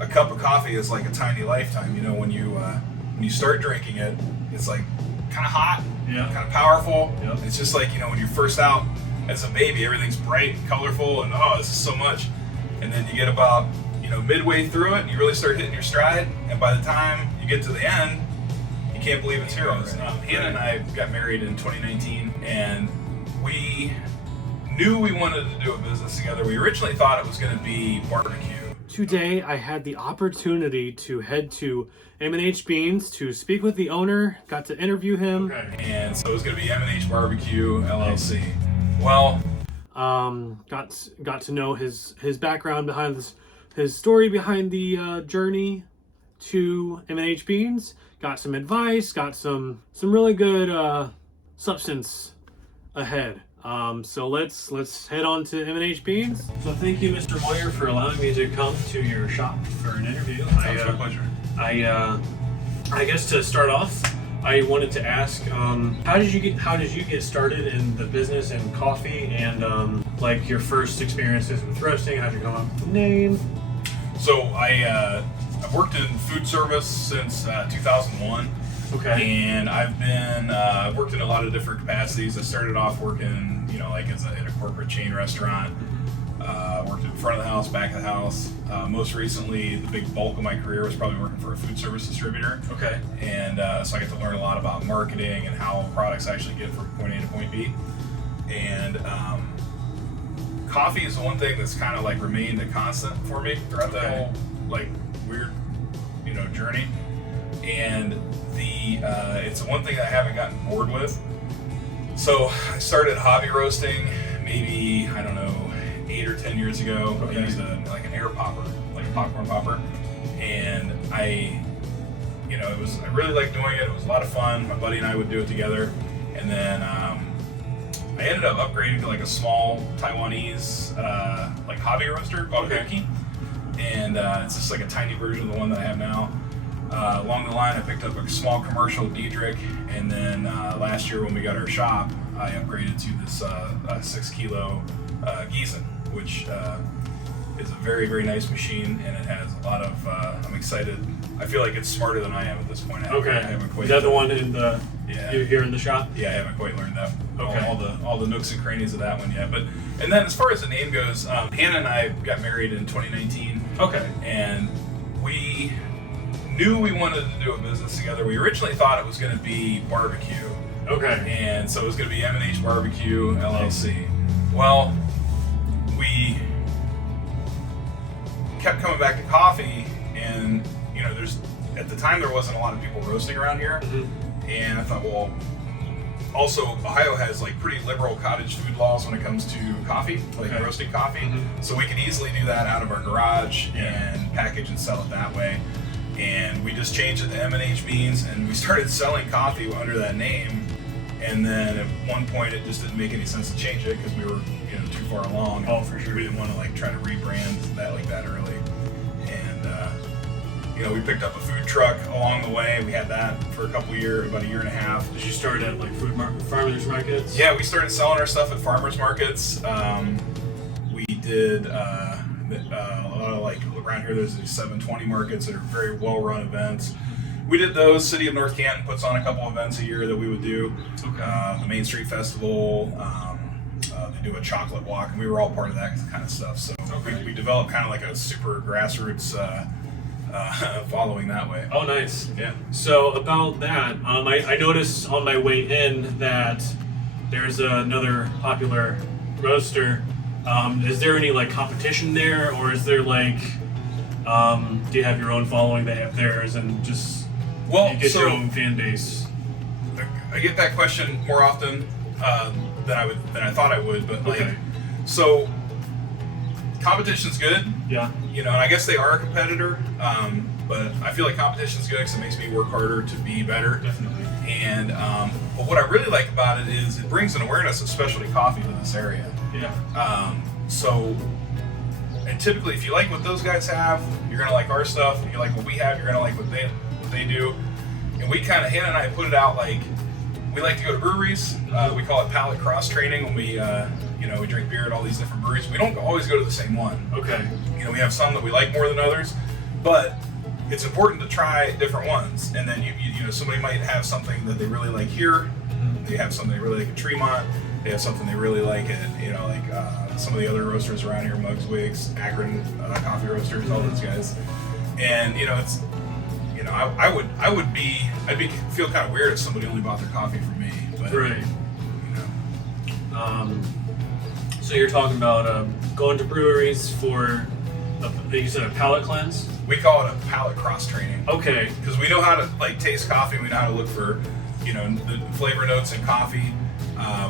a cup of coffee is like a tiny lifetime. You know, when you start drinking it, it's like kind of hot, kind of powerful. Yep. It's just like, you know, when you're first out as a baby, everything's bright and colorful, and oh, this is so much. And then you get about, you know, midway through it, and you really start hitting your stride. And by the time you get to the end, you can't believe it's heroes. Hannah and I got married in 2019, and we knew we wanted to do a business together. We originally thought it was going to be barbecue. Today, I had the opportunity to head to M&H Beans to speak with the owner, got to interview him. And so it was going to be M&H Barbecue, LLC. Well, got to know his background behind this, his story behind the journey to M&H Beans. Got some advice, got some really good substance ahead. So let's head on to M&H Beans. So thank you, Mr. Moyer, for allowing me to come to your shop for an interview. It's my pleasure. I guess to start off, I wanted to ask, how did you get started in the business and coffee, and like your first experiences with roasting? How'd you come up with the name? So I've worked in food service since 2001. Okay. And I've worked in a lot of different capacities. I started off working, you know, like in a corporate chain restaurant. Worked in front of the house, back of the house. Most recently, the big bulk of my career was probably working for a food service distributor. Okay. And so I get to learn a lot about marketing and how products actually get from point A to point B. And coffee is the one thing that's kind of like remained a constant for me throughout that whole like weird, you know, journey. And it's the one thing that I haven't gotten bored with. So I started hobby roasting maybe, I don't know, 8 or 10 years ago. I used like an air popper, like a popcorn popper. And I really liked doing it. It was a lot of fun. My buddy and I would do it together. And then I ended up upgrading to like a small Taiwanese like hobby roaster called Jordy. And it's just like a tiny version of the one that I have now. Along the line, I picked up a small commercial Diedrich, and then last year when we got our shop, I upgraded to this 6 kilo Gießen, which is a very, very nice machine, and it has a lot of, I'm excited. I feel like it's smarter than I am at this point. I haven't quite. Is that the one in the here in the shop? Yeah, I haven't quite learned that. All the nooks and crannies of that one yet. And then as far as the name goes, Hannah and I got married in 2019. Okay. And we knew we wanted to do a business together. We originally thought it was going to be barbecue. Okay. And so it was going to be M&H Barbecue, LLC. Well, we kept coming back to coffee, and you know, at the time there wasn't a lot of people roasting around here. And I thought, well, also Ohio has like pretty liberal cottage food laws when it comes to coffee, like roasting coffee. So we could easily do that out of our garage and package and sell it that way. And we just changed it to M&H Beans, and we started selling coffee under that name. And then at one point, it just didn't make any sense to change it because we were, you know, too far along. Oh, for sure. We didn't want to like try to rebrand that like that early. And you know, we picked up a food truck along the way. We had that for a couple years, about a year and a half. Did you start at like farmers markets? Yeah, we started selling our stuff at farmers markets. We did. A lot of like around here, there's these 720 markets that are very well-run events. We did those. City of North Canton puts on a couple events a year that we would do. The Main Street Festival. They do a chocolate walk, and we were all part of that kind of stuff. So we developed kind of like a super grassroots following that way. Oh, nice. Yeah. So about that, I noticed on my way in that there's another popular roaster. Is there any like competition there, or is there like, do you have your own following, they have theirs, and just you get your own fan base? I get that question more often than I thought I would, but so competition's good. Yeah. You know, and I guess they are a competitor, but I feel like competition's good because it makes me work harder to be better. Definitely. And but what I really like about it is it brings an awareness of specialty coffee to this area. Yeah. And typically, if you like what those guys have, you're gonna like our stuff. If you like what we have, you're gonna like what they do. And we kind of, Hannah and I put it out like we like to go to breweries. We call it palate cross training when we we drink beer at all these different breweries. We don't always go to the same one. Okay. You know, we have some that we like more than others, but it's important to try different ones. And then you know, somebody might have something that they really like here. They have something they really like at Tremont. They have something they really like at, you know, like some of the other roasters around here, Muggs, Wigs, Akron Coffee Roasters, all those guys. And you know, it's, you know, I'd feel kind of weird if somebody only bought their coffee from me. But, Right. you know. So you're talking about going to breweries for, you said a palate cleanse? We call it a palate cross training. Okay. Because we know how to like taste coffee. We know how to look for, you know, the flavor notes in coffee.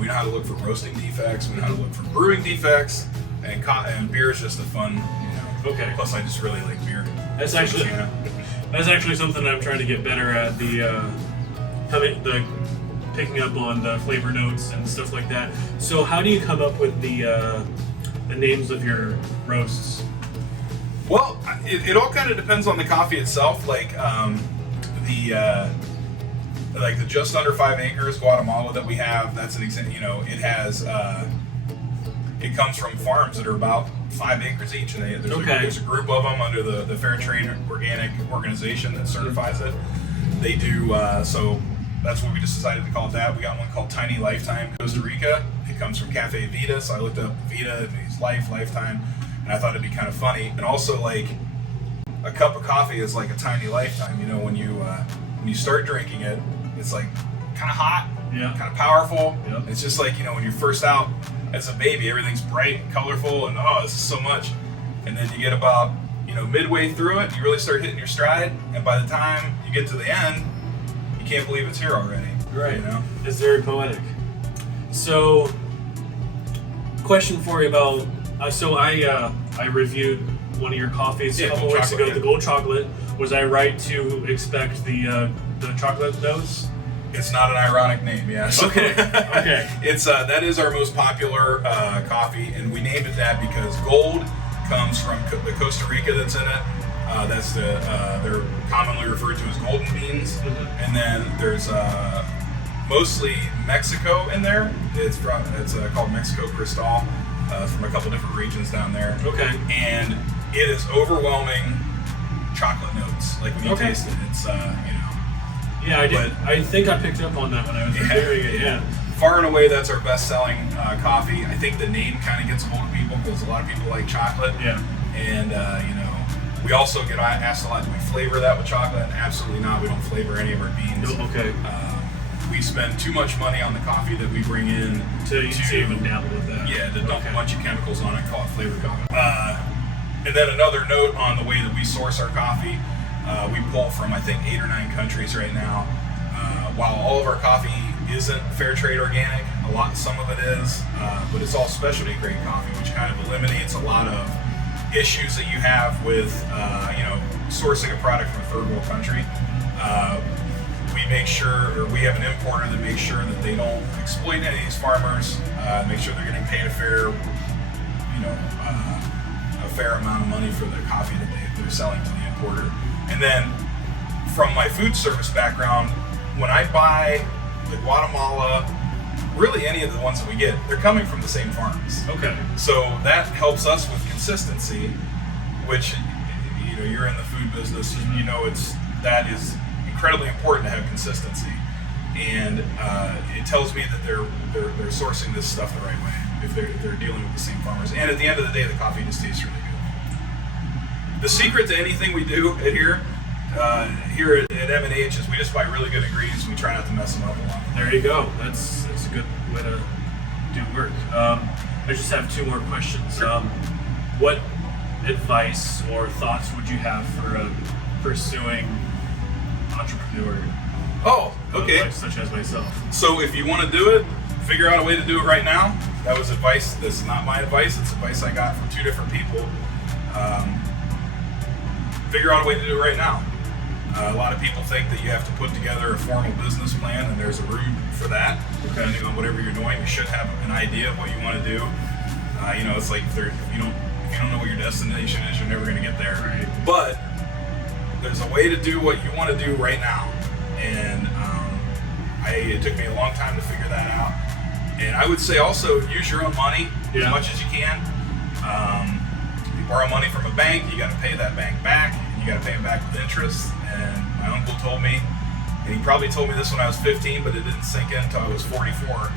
We know how to look for roasting defects. We know how to look for brewing defects. And beer is just a fun, you know. Okay. Plus, I just really like beer. That's actually something I'm trying to get better at. The picking up on the flavor notes and stuff like that. So how do you come up with the names of your roasts? Well, it all kind of depends on the coffee itself. Like the just under 5 acres Guatemala that we have. That's an example. You know, it has. It comes from farms that are about 5 acres each, and there's a group of them under the Fair Trade Organic organization that certifies it. They do. So that's what we just decided to call it that. We got one called Tiny Lifetime Costa Rica. It comes from Cafe Vita, so I looked up Vita, it means lifetime, and I thought it'd be kind of funny. And also, like, a cup of coffee is like a tiny lifetime. You know, when you start drinking it, it's like kind of hot, kind of powerful. Yep. It's just like, you know, when you're first out as a baby, everything's bright and colorful, and oh, this is so much. And then you get about, you know, midway through it, you really start hitting your stride, and by the time you get to the end, you can't believe it's here already. Right. You know? It's very poetic. So, question for you about, I reviewed one of your coffees a couple weeks ago, the gold chocolate. Was I right to expect the chocolate nose? It's not an ironic name, yes. Okay. Okay. It's that is our most popular coffee, and we named it that because gold comes from the Costa Rica that's in it. That's they're commonly referred to as golden beans, and then there's mostly Mexico in there. It's called Mexico Cristal, from a couple different regions down there. Okay. And it is overwhelming chocolate notes. Like when you taste it, it's you know. Yeah, I did. I think I picked up on that when I was reviewing it. Yeah. Far and away, that's our best-selling coffee. I think the name kind of gets a hold of people because a lot of people like chocolate. Yeah. And you know, we also get asked a lot, do we flavor that with chocolate? And absolutely not. We don't flavor any of our beans. No, okay. We spend too much money on the coffee that we bring in to even dabble with that. Yeah, to dump a bunch of chemicals on it, call it flavored coffee. And then another note on the way that we source our coffee. We pull from, I think, 8 or 9 countries right now. While all of our coffee isn't fair trade organic, some of it is, but it's all specialty grade coffee, which kind of eliminates a lot of issues that you have with, you know, sourcing a product from a third world country. We make sure, or we have an importer that makes sure that they don't exploit any of these farmers, make sure they're getting paid a fair, you know, a fair amount of money for the coffee that they're selling to the importer. And then, from my food service background, when I buy the Guatemala, really any of the ones that we get, they're coming from the same farms. Okay. So that helps us with consistency, which, you know, you're in the food business, you know, that is incredibly important to have consistency. And it tells me that they're sourcing this stuff the right way if they're dealing with the same farmers. And at the end of the day, the coffee just tastes really good. The secret to anything we do here at M&H is we just buy really good ingredients and we try not to mess them up a lot. There you go. That's a good way to do work. I just have 2 more questions. Sure. What advice or thoughts would you have for pursuing entrepreneur? Oh, okay. Such as myself. So if you want to do it, figure out a way to do it right now. That was advice. This is not my advice. It's advice I got from 2 different people. Figure out a way to do it right now. A lot of people think that you have to put together a formal business plan, and there's a room for that. Depending on whatever you're doing, you should have an idea of what you want to do. You know, it's like if you don't know what your destination is, you're never going to get there. Right. But there's a way to do what you want to do right now, and it took me a long time to figure that out. And I would say also use your own money as much as you can. You borrow money from a bank, you got to pay that bank back. And you got to pay them back with interest. And my uncle told me, and he probably told me this when I was 15, but it didn't sink in until I was 44.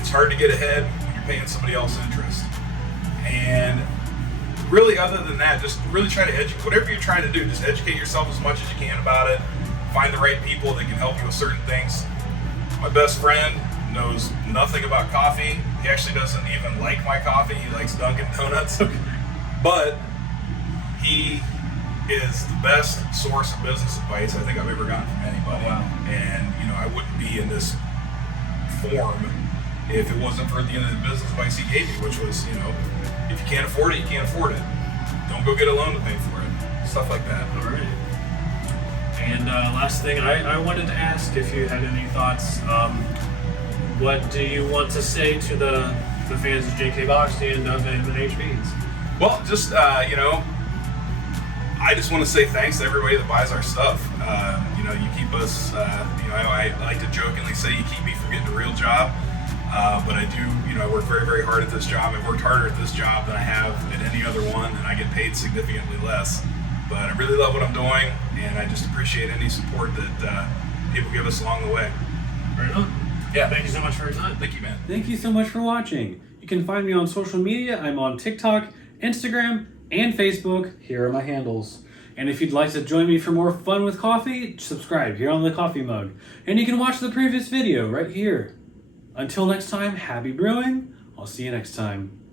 It's hard to get ahead when you're paying somebody else interest. And really, other than that, just really try to educate, whatever you're trying to do, just educate yourself as much as you can about it. Find the right people that can help you with certain things. My best friend knows nothing about coffee. He actually doesn't even like my coffee. He likes Dunkin' Donuts. But he is the best source of business advice I think I've ever gotten from anybody. Wow. And, you know, I wouldn't be in this form if it wasn't for the end of the business advice he gave me, which was, you know, if you can't afford it, you can't afford it. Don't go get a loan to pay for it. Stuff like that. All right. And last thing, I wanted to ask if you had any thoughts. What do you want to say to the fans of J.K. Boxty and of M&H Beans? Well, just, you know, I just want to say thanks to everybody that buys our stuff. You know, you keep us, you know, I like to jokingly say you keep me from getting a real job. But I do, you know, I work very, very hard at this job. I've worked harder at this job than I have at any other one, and I get paid significantly less. But I really love what I'm doing, and I just appreciate any support that people give us along the way. Right on. Yeah. Thank you so much for your time. Thank you, man. Thank you so much for watching. You can find me on social media. I'm on TikTok, Instagram, and Facebook. Here are my handles. And if you'd like to join me for more fun with coffee, subscribe here on the coffee mug. And you can watch the previous video right here. Until next time, happy brewing. I'll see you next time.